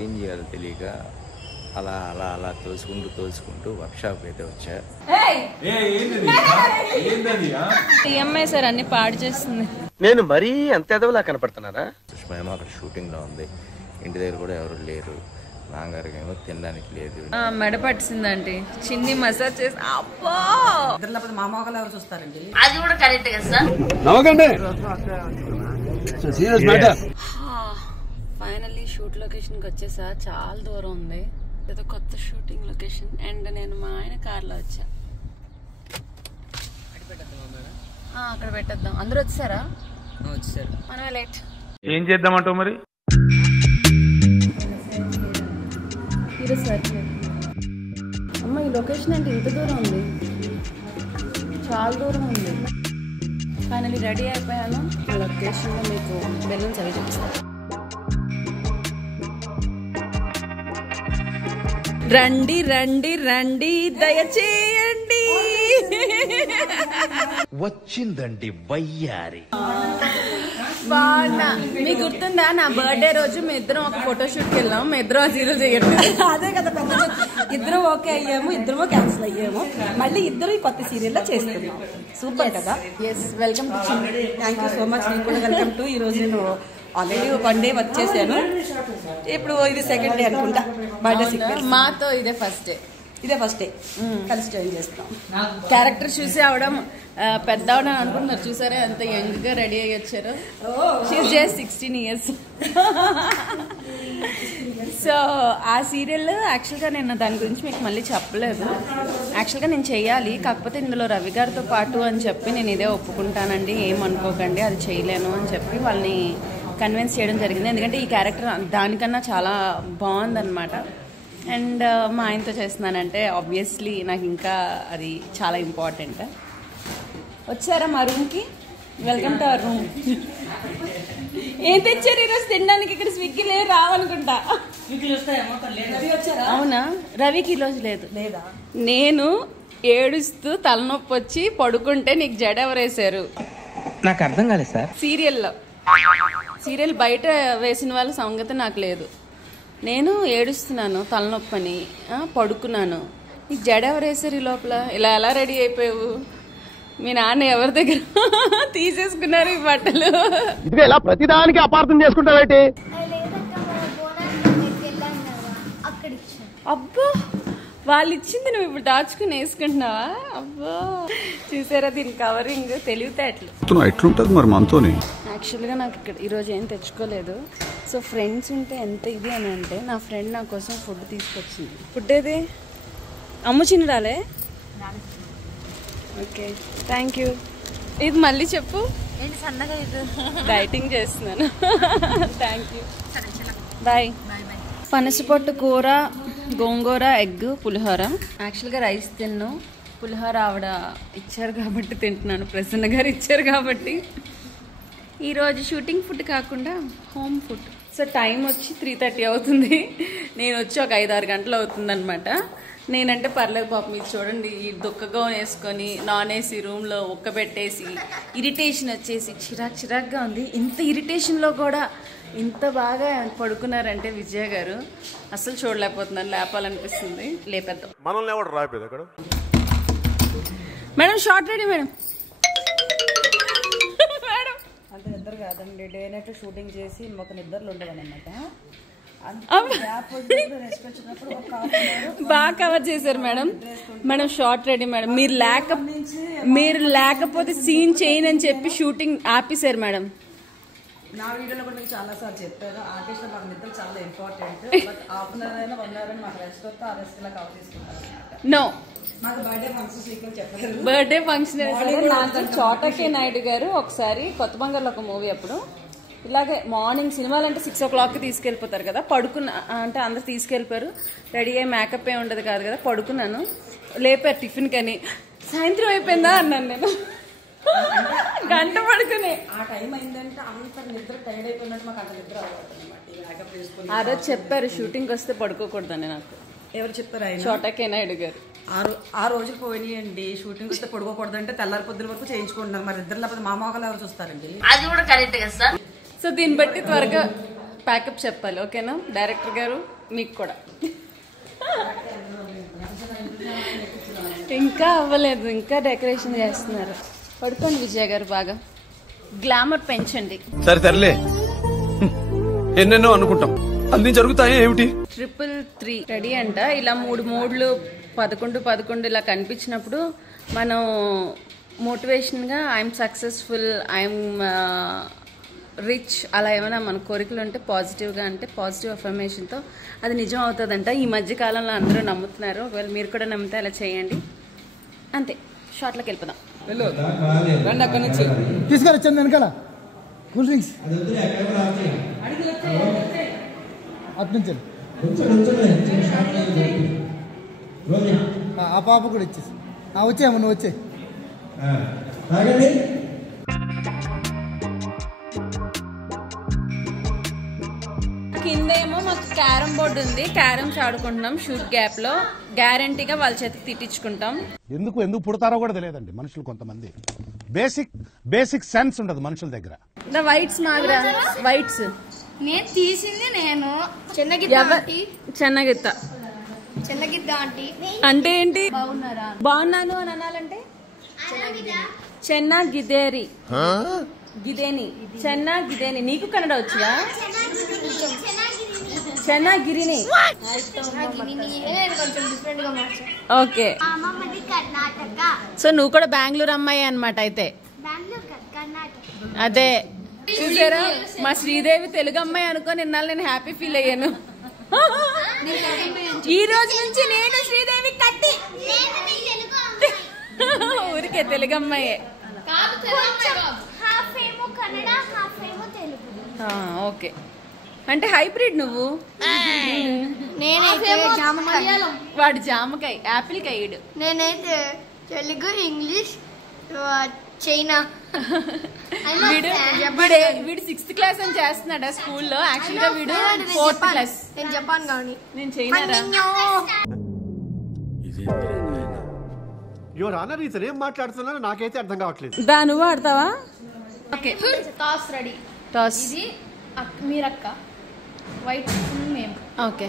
ఏం చేయాలో తెలియక అలా అలా అలా తోసుకుంటూ వర్క్షాప్ అయితే వచ్చా. టీఎంఐ సార్ అన్ని పాడు చేస్తుంది. నేను మరీ అంత ఎదవలా కనపడుతున్నారా? సుష్మేమో అక్కడ షూటింగ్ లో ఉంది, ఇంటి దగ్గర కూడా ఎవరు లేరు, నాన్నగారికి ఏమో తినడానికి లేదు. మెడ పట్టిందండి, చిన్ని మసాజ్ చేసి అబ్బా మా మొగలు ఎవరు చూస్తారండి? అది కూడా కరెక్ట్ కదా సార్. ఫైనల్లీ షూట్ లొకేషన్ కి వచ్చేసా. చాలా దూరం ఉంది, ఏదో కొత్త షూటింగ్ లొకేషన్. అండ్ నేను మా ఆయన కార్లో వచ్చా. అక్కడ పెట్టేద్దాం. అందరూ వచ్చారా? వచ్చారు. మనమే లేట్. ఏం చేద్దామంటావు మరి? అమ్మ ఈ లొకేషన్ అంటే ఇంత దూరం ఉంది, చాలా దూరం ఉంది. ఫైనల్లీ రెడీ అయిపోయాను. ఆ లొకేషన్లో మీకు బెలూన్స్ అవి చూపిస్తాను. రండి రండి రండి దయచేయండి. వచ్చిందండి వయ్యారి. బాగున్నా. మీకు గుర్తుందా నా బర్త్డే రోజు మీ ఇద్దరం ఒక ఫోటోషూట్కి వెళ్ళాం. మీ ఇద్దరం ఆ సీరియల్ చేయట్లేదు. అదే కదా పెద్ద ఇద్దరం ఓకే అయ్యాము, ఇద్దరు క్యాన్సిల్ అయ్యాము. మళ్ళీ ఇద్దరు ఈ కొత్త సీరియల్లో చేస్తున్నాం. సూపర్ కదా. ఎస్, వెల్కమ్ టు చిన్ని. Thank you so much. నేను కూడా వెల్కమ్ టు. ఈ రోజు నేను ఆల్రెడీ 1 డే వచ్చేసాను. ఇప్పుడు ఇది 2nd డే అనుకుంటా. బర్త్డే సీక్వెన్స్ మాతో ఇదే ఫస్ట్ డే. ఇదే ఫస్ట్ డే కలిసి జాయిన్ చేస్తాం. క్యారెక్టర్ చూసి అవడం పెద్ద అవడం అనుకుంటున్నారు. చూసారా ఎంత యంగ్ గా రెడీ అయ్యి వచ్చారు. She's just 16 years. సో ఆ సీరియల్ యాక్చువల్గా నేను దాని గురించి మీకు మళ్ళీ చెప్పలేదు. యాక్చువల్గా నేను చెయ్యాలి, కాకపోతే ఇందులో రవి గారితో పాటు అని చెప్పి నేను ఇదే ఒప్పుకుంటానండి, ఏమనుకోకండి అది చేయలేను అని చెప్పి వాళ్ళని కన్విన్స్ చేయడం జరిగింది. ఎందుకంటే ఈ క్యారెక్టర్ దానికన్నా చాలా బాగుందన్నమాట. అండ్ మా ఆయనతో చేస్తున్నానంటే ఆబ్వియస్లీ నాకు ఇంకా అది చాలా ఇంపార్టెంట్. వచ్చారా మా రూమ్కి? Welcome to our room. ఏం తెచ్చారు ఈరోజు తినడానికి? ఇక్కడ స్విగ్గీ లేదు, రావనుకుంటా. అవునా? రవికి ఈరోజు లేదు. లేదా? నేను ఏడుస్తూ తలనొప్పి వచ్చి పడుకుంటే నీకు జడ ఎవరేసారు? నాకు అర్థం కాలేదు సార్. సీరియల్ బయట వేసిన వాళ్ళ సంగతి నాకు లేదు. నేను ఏడుస్తున్నాను తలనొప్పని, పడుకున్నాను. నీకు జడ ఎవరేసారు ఈ లోపల? ఇలా ఎలా రెడీ అయిపోయావు? మీ నాన్న ఎవరి దగ్గర తీసేసుకున్నారు ఈ బట్టలు? ఇది ఎలా ప్రతిదానికి అపార్థం చేసుకుంటావేంటి? అబ్బో, వాళ్ళు ఇచ్చింది నువ్వు ఇప్పుడు దాచుకుని వేసుకుంటున్నావా? అబ్బో, చూసారా దీని కవరింగ్? తెలివితేటలు ఎట్లుంటది మరి మనతోని. యాక్చువల్గా నాకు ఇక్కడ ఈరోజు ఏం తెచ్చుకోలేదు. సో ఫ్రెండ్స్ ఉంటే ఎంత ఇది అని అంటే, నా ఫ్రెండ్ నా కోసం ఫుడ్ తీసుకొచ్చింది. ఫుడ్ ఏది? అమ్ము చిన్నడాలే. Okay, thank you. ఇది మళ్ళీ చెప్పు. డైటింగ్ చేస్తున్నాను. Thank you, bye. పనసపొట్టు కూర, గోంగూర, ఎగ్, పులిహోర. యాక్చువల్గా రైస్ తిన్ను, పులిహోర ఆవిడ ఇచ్చారు కాబట్టి తింటున్నాను. ప్రసన్న గారు ఇచ్చారు కాబట్టి. ఈరోజు షూటింగ్ ఫుడ్ కాకుండా హోమ్ ఫుడ్. సో టైం వచ్చి 3:30 అవుతుంది. నేను వచ్చి ఒక 5-6 గంటలు అవుతుంది అనమాట. నేనంటే పర్లేదు పాపం. మీరు చూడండి, ఈ దుక్కగా వేసుకొని నాన్ ఏసీ రూమ్లో ఒక్కబెట్టేసి ఇరిటేషన్ వచ్చేసి చిరాక్గా ఉంది. ఇంత ఇరిటేషన్లో కూడా ఇంత బాగా పడుకున్నారంటే విజయ గారు అసలు చూడలేకపోతున్నారు. లేపాలనిపిస్తుంది. లేపేద్దాం. మనల్ని ఎవడు రాయిపోయింది అక్కడ? Madam short ready madam. అంటే నిద్ర కాదండి, డే నైట్ షూటింగ్ చేసి ఒక నిద్రలు ఉండవన్నమాట. బాగా కవర్ చేశారు madam. Madam short ready madam. మీరు లేకపోతే సీన్ చేయను అని చెప్పి షూటింగ్ ఆపేశారు మేడం. నా వీడియోలో కూడా మీకు చాలా సార్లు చెప్పాను, ఆర్టిస్ట్ మాకు నిద్ర చాలా ఇంపార్టెంట్. బట్ ½ అవర్ అయినా 1 hour అయినా మాకు రెస్ట్ వస్తే ఆ రెస్ట్ ఇలా కవర్ చేసుకుంటారు. నో, మాకు బర్త్డే ఫంక్షన్ సీక్వెన్స్ చెప్పారు. బర్త్డే ఫంక్షన్ చోటకే నాయుడు గారు ఒకసారి కొత్త బంగారులో ఒక మూవీ అప్పుడు ఇలాగే మార్నింగ్ సినిమాలంటే 6 o'clockకి తీసుకెళ్ళిపోతారు కదా. పడుకున్నా అంటే అందరు తీసుకెళ్ళిపోయారు. రెడీ అయ్యి మేకప్ ఏ ఉండదు కాదు కదా. పడుకున్నాను, లేపారు టిఫిన్ కని. సాయంత్రం అయిపోయిందా అన్నాను నేను. గంట పడుకుని ఆ టైం అయిందంటే అంత నిద్ర టైర్డ్ అయిపోయినట్టు మాకు అంత నిద్ర అవ్వదు. ఆ రోజు చెప్పారు షూటింగ్ వస్తే పడుకోకూడదని. నాకు ఎవరు చెప్పారు? ఆయన చోటకే నాయుడు గారు. ఆ రోజు పోయినాయండి. షూటింగ్ వస్తే పడుకోకూడదంటే తెల్లారి పొద్దుల వరకు చేయించుకుంటున్నారు. మరి ఇద్దరు లేకపోతే మా మొగలు ఎవరు చూస్తారండి? అది కూడా కరెక్ట్ కదా సార్. సో దీన్ని బట్టి త్వరగా ప్యాకప్ చెప్పాలి, ఓకేనా డైరెక్టర్ గారు? మీకు కూడా ఇంకా అవ్వలేదు, ఇంకా డెకరేషన్ చేస్తున్నారు. పడుకోండి విజయ్ గారు, బాగా గ్లామర్ పెంచండి. సరే తరలే, ఎన్నెన్నో అనుకుంటాం, అన్ని జరుగుతాయి ఏమిటి? 333 రెడీ అంట. ఇలా 3 మోడ్లు 11 ఇలా కనిపించినప్పుడు మనం మోటివేషన్గా ఐఎమ్ సక్సెస్ఫుల్, ఐఎమ్ రిచ్ అలా ఏమైనా మన కోరికలు ఉంటే పాజిటివ్గా అంటే పాజిటివ్ అఫర్మేషన్తో అది నిజం అవుతుందంట. ఈ మధ్య కాలంలో అందరూ నమ్ముతున్నారు. ఒకవేళ మీరు కూడా నమ్మితే అలా చేయండి. అంతే, షార్ట్లోకి వెళ్ళిపోదాం. రండి అక్కడి నుంచి తీసుకొచ్చాను వెనకాల కూల్ డ్రింక్స్ అటు నుంచి ఆ పాప కూడా ఇచ్చేసి వచ్చాము, నువ్వు వచ్చే. కిందేమో మాకు క్యారమ్ బోర్డు ఉంది, క్యారమ్స్ ఆడుకుంటున్నాం షూట్ గ్యాప్ లో. గ్యారంటీగా వాళ్ళ చేతికి తిట్టించుకుంటాం. ఎందుకు పుడతారో కూడా తెలియదండి మనుషులు, కొంతమంది బేసిక్ సెన్స్ ఉండదు మనుషుల దగ్గర. వైట్స్ మాదిరా, వైట్స్ నేను తీసింది నేను చెన్నగిత్త ఆంటీ. అంటే ఏంటి? బాగున్నాను అని అనాలంటే చెన్నా గిదేరి గిదేని, చెన్నా గిదేని. నీకు కన్నడ వచ్చుగా? చెన్నా గిరిని. ఓకే, సో నువ్వు కూడా బెంగళూరు అమ్మాయి అన్నమాట అయితే. అదే చూసారా, మా శ్రీదేవి తెలుగు అమ్మాయి అనుకోని ఇన్నాళ్ళు నేను హ్యాపీ ఫీల్ అయ్యాను. ఈ రోజు నుంచి నేను శ్రీదేవి కట్టి ఊరికే తెలుగు అమ్మాయే. ఓకే, అంటే హైబ్రిడ్ నువ్వు. వాడు జామకాయ, యాపిల్ కాయడు. నేనైతే తెలుగు, ఇంగ్లీష్, చైనా. వీడు 6th క్లాస్ అని చేస్తున్నాడా స్కూల్లో? యాక్చువల్ గా వీడు 4th క్లాస్. నేను జపాన్ కానీ నేను చైనా. యువర్ ఆనర్ ఇతను ఏం మాట్లాడుతున్నారో నాకైతే అర్థం కావట్లేదు. దా నువ్వు ఆడతావా? Okay, toss ready. టాస్. ఇది మీరక్క, వైట్ మేము. Okay,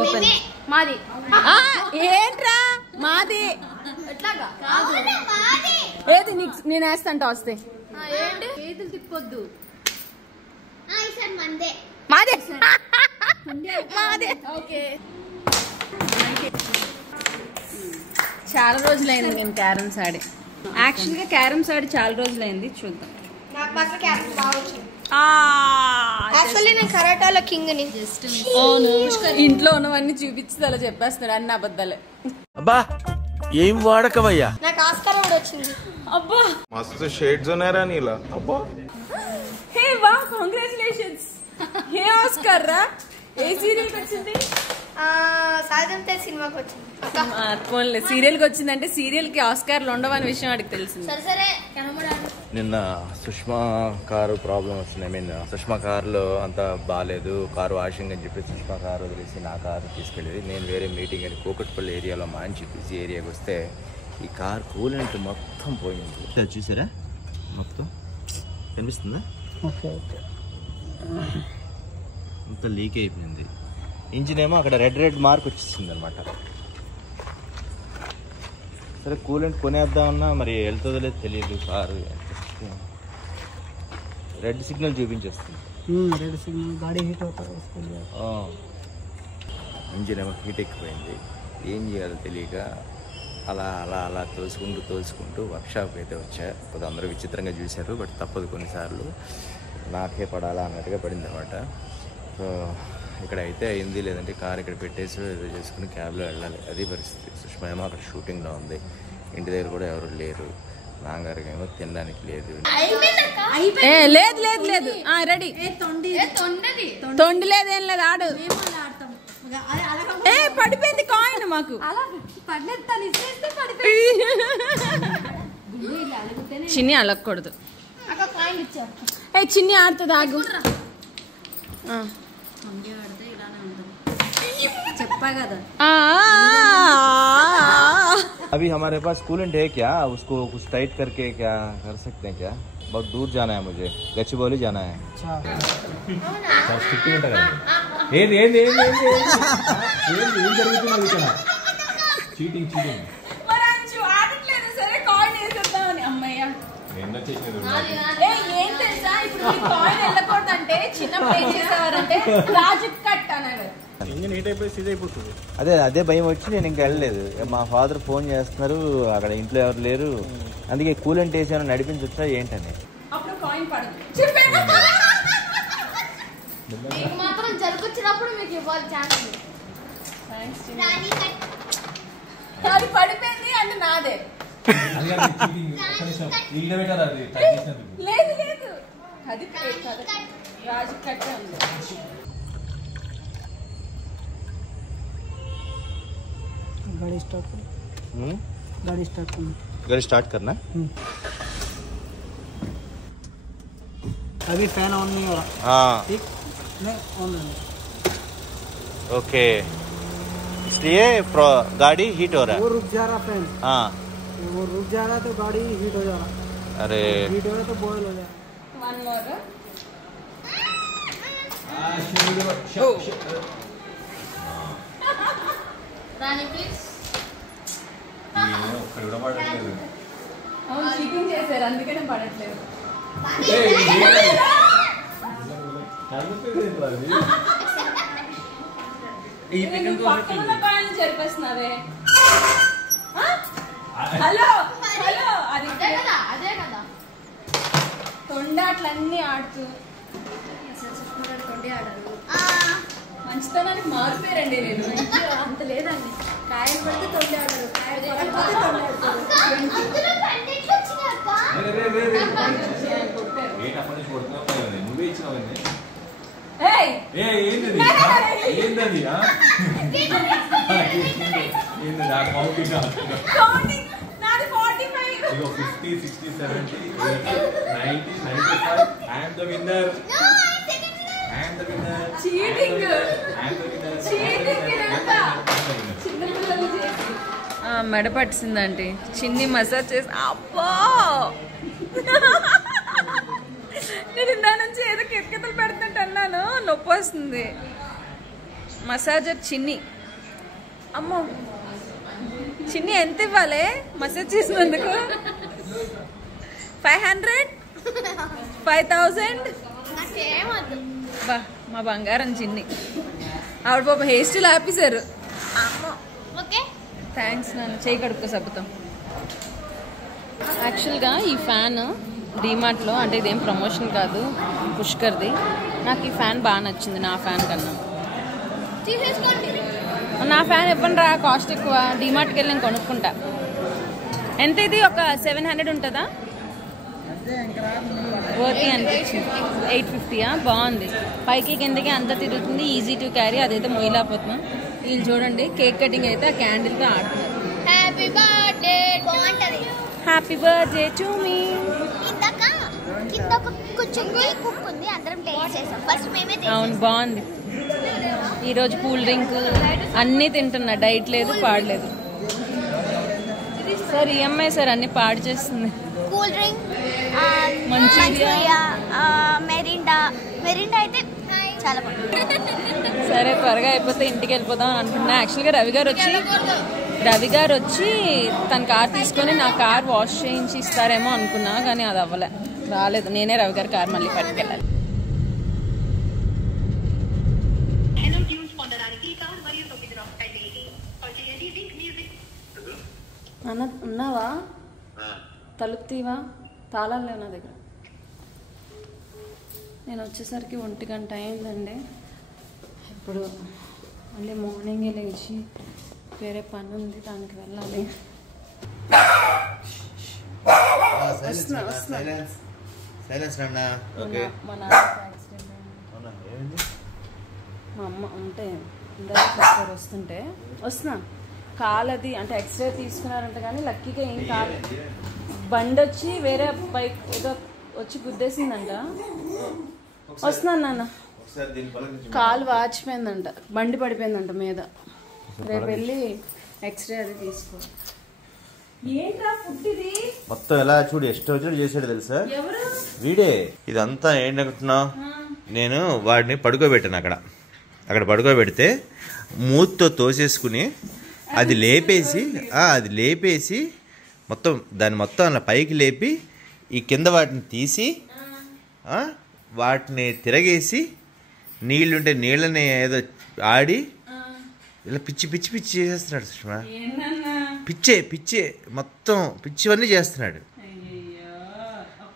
open. మాది. ఏంట్రా మాది? ఎట్లాగా ఏది నేను వేస్తాంట వస్తే ఏంటి? ఏదులు తిప్పొద్దు. మాదే మాదే. ఓకే, చాలా రోజులైంది నేను క్యారమ్స్ ఆడి. యాక్చువల్గా క్యారమ్స్ ఆడి చాలా రోజులైంది. చూద్దాం. నాకు మాత్రం క్యారమ్స్ బాగా వచ్చింది. యాక్చువల్లీ నేను కరాటాలో కింగ్ ని. ఇంట్లో ఉన్నవన్నీ చూపించి అలా చెప్పేస్తున్నాడు, అన్ని అబద్ధాలే. అబ్బా ఏం వాడకవయ్యా. నాకు ఆస్కార్ కూడా వచ్చింది. అబ్బా మస్తు షేడ్స్ ఉన్నారా నీలా. అబ్బా హే వా, కంగ్రాచులేషన్స్. ఏ ఆస్కార్ రా? ఏ సీరియల్ కి వచ్చింది? సాయంత్రం సినిమాకి వచ్చింది. పోన్లే, సీరియల్ కి వచ్చిందంటే సీరియల్ కి ఆస్కార్లు ఉండవని విషయం వాడికి తెలిసింది. సరే సరే కనబడాలి. నిన్న సుష్మా కారు ప్రాబ్లం వచ్చింది. ఐ మీన్ సుష్మా కారులో అంత బాగాలేదు, కారు వాషింగ్ అని చెప్పి సుష్మా కారు వదిలేసి నా కారు తీసుకెళ్ళేది. నేను వేరే మీటింగ్ అని కూకట్పల్లి ఏరియాలో మంచి బిజీ ఏరియాకి వస్తే ఈ కార్ కూలెంట్ మొత్తం పోయింది. చూసారా, మొత్తం కనిపిస్తుందా? మొత్తం లీక్ అయిపోయింది. ఇంజిన్ ఏమో అక్కడ రెడ్ మార్క్ వచ్చేసింది అనమాట. సరే కూలెంట్ కొనేద్దామన్నా మరి వెళ్తుందో లేదో తెలియదు. కారు రెడ్ సిగ్నల్ చూపించేస్తుంది. ఇంజిన్ ఏమో హీట్ ఎక్కిపోయింది. ఏం చేయాలో తెలియక అలా అలా అలా తోసుకుంటూ వర్క్షాప్కి అయితే వచ్చా. కొద్దిగా అందరూ విచిత్రంగా చూశారు, బట్ తప్పదు, కొన్నిసార్లు నాకే పడాలా అన్నట్టుగా పడింది అనమాట. సో ఇక్కడ అయితే అయింది, లేదంటే కార్ ఇక్కడ పెట్టేసి ఏదో చేసుకుని క్యాబ్లో వెళ్ళాలి. అది పరిస్థితి. సుష్మా ఏమో అక్కడ షూటింగ్లో ఉంది, ఇంటి దగ్గర కూడా ఎవరు లేరు. నాన్నగారికి ఏమో తినడానికి లేదు. లేదు లేదు లేదు, రెడీ. తొండి లేదేం లేదు, ఆడు. పడిపోయింది కాయిన్ మాకు. చిన్ని అలగకూడదు. చిన్ని ఆడుతుంది, ఆగు. చెప్పా కదా. अभी हमारे पास कूलेंट है क्या, उसको कुछ टाइट करके क्या कर सकते हैं क्या? बहुत दूर जाना है मुझे, गच्चीबौली जाना है. చీటింగ్ చీటింగ్ సరే కాయిన్ వేసేద్దామని అమ్మయ్య ఏం తెలుసా ఇప్పుడు కాయిన్ వెళ్ళకూడదంటే చిన్న ప్లే చేసేవారంటే రాజు కట్ అనేవారు. అదే భయం వచ్చి నేను ఇంకా వెళ్ళలేదు. మా ఫాదర్ ఫోన్ చేస్తున్నారు, అక్కడ ఇంట్లో ఎవరు లేరు, అందుకే కూలెంట్ వేసాను నడిపించొచ్చా ఏంటని. అప్పుడు కాయిన్ పడదు చెప్పాను. మీకు మాత్రం జరుగుచ్చినప్పుడు మీకు ఇవ్వాలి ఛాన్స్. అది పడిపోయింది అంటే నాదే. లేదు లేదు అది రాజు కట్టే ఉంది. गाड़ी स्टार्ट करो. गाड़ी स्टार्ट करना. अभी फैन ऑन नहीं हो रहा. हाँ ठीक नहीं ऑन नहीं. ओके, इसलिए गाड़ी हीट हो रहा वो है. रुक जा रहा फैन. हाँ वो रुक जा रहा तो गाड़ी हीट हो जा रहा. अरे हीट हो रहा तो बॉयल हो जा रहा. One more. Rani please. అవును చీటింగ్ చేశారు అందుకనే పడట్లేదు. పక్కన కాయలు జరిపేస్తున్నావే. హలో హలో అది అదే కదా తొండాట్లన్నీ ఆడుతూ తొండి ఆడారు. మంచితనానికి మారిపోయారండి నేను. అంత లేదండి, కాయలు పడితే తొండి ఆడారు, కాయలు పడితే తొండి ఆడతారు. నువ్వే ఇచ్చినావు. ఏయ్ ఏంటది కౌంటింగ్ నాది 45. 50, 60, 70, 80, 90, 95. I am the winner. Cheating cheating ఇదంతా చిన్నపిల్లలు చేసి మెడ పట్టిందండి. చిన్ని మసాజ్ చేసి అబ్బా నేను ఇందా నుంచి ఏదో కితకితలు పెడుతుంటే అన్నాను, నొప్పి వస్తుంది. మసాజర్ చిన్ని. అమ్మో చిన్ని ఎంత ఇవ్వాలి మసాజ్ చేసినందుకు? 500 5000. నాకేమద్దు. బా మా బంగారం చిన్ని. ఆవిడ పాప హెయిర్ స్టైల్ ఆపేశారు. ఓకే థ్యాంక్స్ నాన్న. చేయి కడుక్కో సబ్బుతో. యాక్చువల్గా ఈ ఫ్యాన్ డీమార్ట్లో, అంటే ఇదేం ప్రమోషన్ కాదు, పుష్కర్ది. నాకు ఈ ఫ్యాన్ బాగా నచ్చింది నా ఫ్యాన్ కన్నా. తీసేసుకోండి. నా ఫ్యాన్ ఇవ్వండి రా, కాస్ట్ ఎక్కువ. డీమార్ట్కి వెళ్ళి నేను కొనుక్కుంటా. ఎంత ఇది? ఒక 700 ఉంటుందా? వర్తి అనిపించింది. 850. బాగుంది. పైకి కిందకి అంతా తిరుగుతుంది, ఈజీ టు క్యారీ. అదైతే మొయ్యలేకపోతున్నాం. వీళ్ళు చూడండి కేక్ కటింగ్ అయితే ఆ క్యాండిల్తో ఆడుతున్నారు. Happy birthday. బాగుంటది. Happy birthday to me. ఇందాక కింద కొంచెం కేక్ ఉంది, అందరం టేస్ట్ చేసాం. ఫస్ట్ మేమే అవును బాగుంది. ఈరోజు కూల్ డ్రింక్ అన్నీ తింటున్నా, డైట్ లేదు పాడలేదు. సార్ ఈఎంఐ సార్ అన్ని పాడు చేస్తుంది. కూల్ డ్రింక్, మంచూరియా, మెరిండా అయితే చాలా బాగుంది. సరే త్వరగా అయిపోతే ఇంటికి వెళ్ళిపోదాం అని అనుకున్నా. యాక్చువల్గా రవి గారు వచ్చి తన కార్ తీసుకొని నా కార్ వాష్ చేయించి ఇస్తారేమో అనుకున్నా, కానీ అది అవ్వలే, రాలేదు. నేనే రవి గారి కార్ మళ్ళీ పట్టుకెళ్ళాలి. అన్న ఉన్నావా? తలుపు తీవా? తాళాలు లేవు నా దగ్గర. నేను వచ్చేసరికి 1 గంట అయిందండి. ఇప్పుడు మళ్ళీ మార్నింగే లేచి వేరే పని ఉంది, దానికి వెళ్ళాలి. మా నాన్నకి యాక్సిడెంట్ అయింది. మా అమ్మ ఉంటే ఇందాక వస్తుంటే వస్తున్నా. కాలది అంటే ఎక్స్రే తీసుకున్నారంట, కానీ లక్కీగా ఏం కాదు. బండి వచ్చి వేరే బైక్ ఏదో వచ్చి గుద్దేసిందంట. వస్తున్నాను నాన్న. కాలు వాచిపోయిందంట, బండి పడిపోయిందంట మీద. రేపు వెళ్ళి ఎక్స్రే అది తీసుకో. ఏంట్రా ఫుడ్ ఇది? మొత్తం ఎలా చూడు ಎಷ್ಟು రోజులు చేసాడు తెలుసా ఎవరు? వీడే. ఇదంతా ఏంటనుకుంటున్నావు, నేను వాడిని పడుకోబెట్టాను అక్కడ పడుకోబెడితే మూతితో తోసేసుకుని అది లేపేసి మొత్తం దాన్ని మొత్తం అలా పైకి లేపి ఈ కింద వాటిని తీసి వాటిని తిరగేసి నీళ్ళుంటే నీళ్ళని ఏదో ఆడి ఇలా పిచ్చి చేసేస్తున్నాడు సుష్మా. పిచ్చే మొత్తం పిచ్చివన్నీ చేస్తున్నాడు.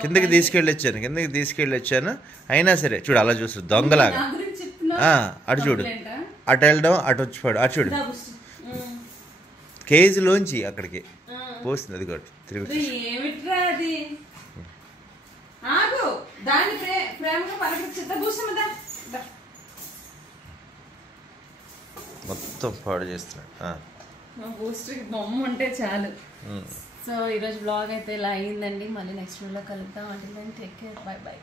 కిందకి తీసుకెళ్ళి వచ్చాను అయినా సరే చూడు అలా చూస్తు దొంగలాగా. అటు చూడు, అటు వెళ్ళడం, అటు వచ్చిపోయాడు. అటు చూడు కేజీలోంచి అక్కడికి పోస్తుంది. అది కూడా తిరిగి మొత్తం పాడు చేస్తున్నాడు. బొమ్మ ఉంటే చాలు. సో ఈరోజు బ్లాగ్ అయితే ఇలా అయ్యిందండి. మళ్ళీ నెక్స్ట్ వీడియోలో కలుద్దాం. అంటే టేక్ కేర్, బై.